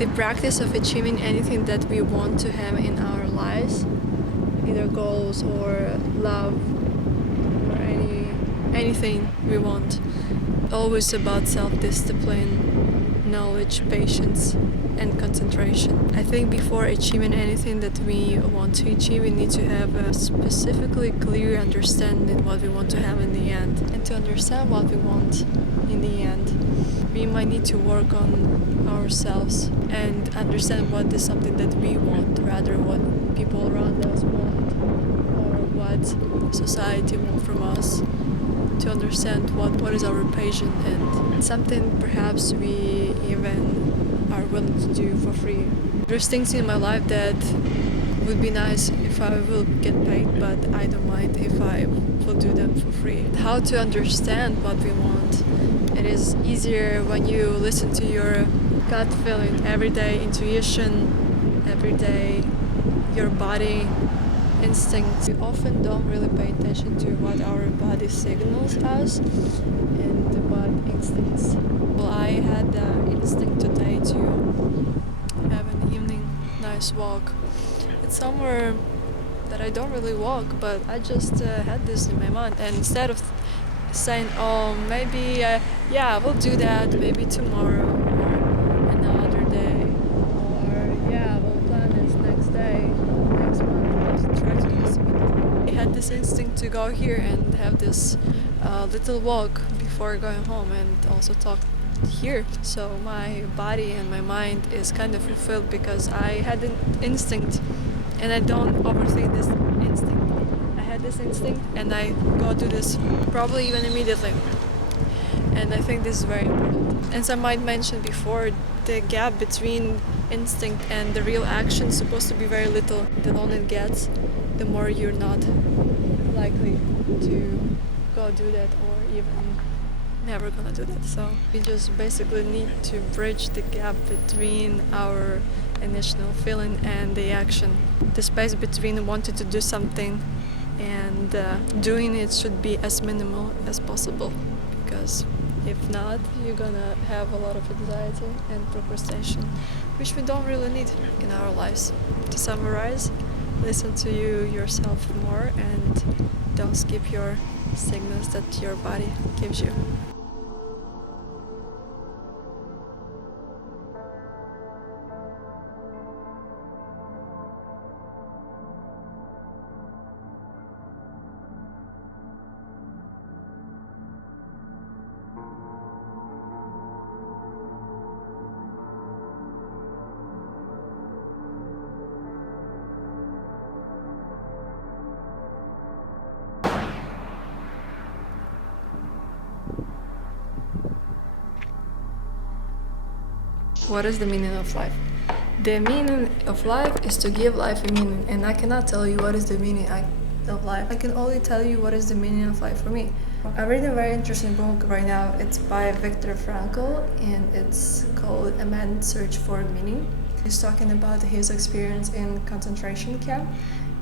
The practice of achieving anything that we want to have in our lives, either goals or love or anything we want. Always about self-discipline, knowledge, patience, and concentration. I think before achieving anything that we want to achieve, we need to have a specifically clear understanding what we want to have in the end. And to understand what we want in the end, we might need to work on ourselves and understand what is something that we want, rather what people around us want or what society wants from us. To understand what is our passion and something perhaps we even are willing to do for free. There's things in my life that would be nice if I will get paid, but I don't mind if I will do them for free. How to understand what we want. It is easier when you listen to your gut feeling, everyday intuition, everyday your body instincts. We often don't really pay attention to what our body signals us and what instincts. Well, I had the instinct today to have an evening nice walk. It's somewhere that I don't really walk, but I just had this in my mind. And instead of saying, oh, maybe, I will do that maybe tomorrow or another day, or we'll plan this next day, next month, try to do this immediately. I had this instinct to go here and have this little walk before going home and also talk here. So my body and my mind is kind of fulfilled because I had an instinct and I don't overthink this instinct. I had this instinct and I go do this probably even immediately. And I think this is very important. As I might mention before, the gap between instinct and the real action is supposed to be very little. The longer it gets, the more you're not likely to go do that or even never gonna do that. So we just basically need to bridge the gap between our initial feeling and the action. The space between wanting to do something and doing it should be as minimal as possible, because if not, you're gonna have a lot of anxiety and procrastination, which we don't really need in our lives. To summarize, listen to yourself more and don't skip your signals that your body gives you. What is the meaning of life? The meaning of life is to give life a meaning, and I cannot tell you what is the meaning of life. I can only tell you what is the meaning of life for me. I'm reading a very interesting book right now. It's by Viktor Frankl, and it's called A Man's Search for Meaning. He's talking about his experience in concentration camp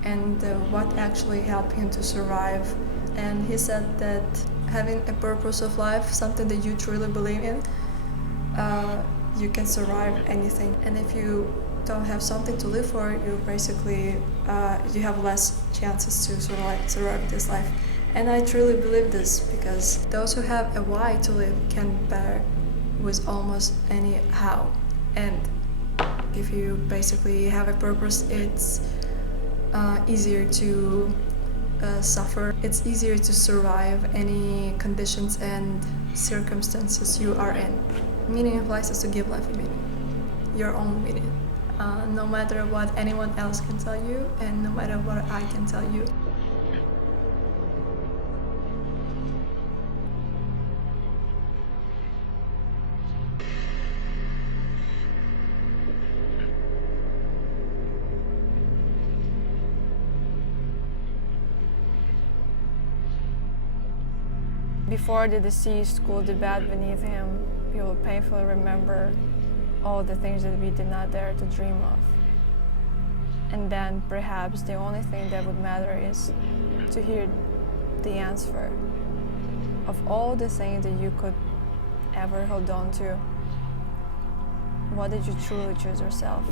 and what actually helped him to survive. And he said that having a purpose of life, something that you truly believe in, you can survive anything. And if you don't have something to live for, you basically you have less chances to survive this life. And I truly believe this, because those who have a why to live can bear with almost any how. And if you basically have a purpose, it's easier to suffer. It's easier to survive any conditions and circumstances you are in. Meaning of life is to give life a meaning, your own meaning, no matter what anyone else can tell you and no matter what I can tell you. Before the deceased could the bed beneath him, we will painfully remember all the things that we did not dare to dream of. And then perhaps the only thing that would matter is to hear the answer of all the things that you could ever hold on to. what did you truly choose yourself?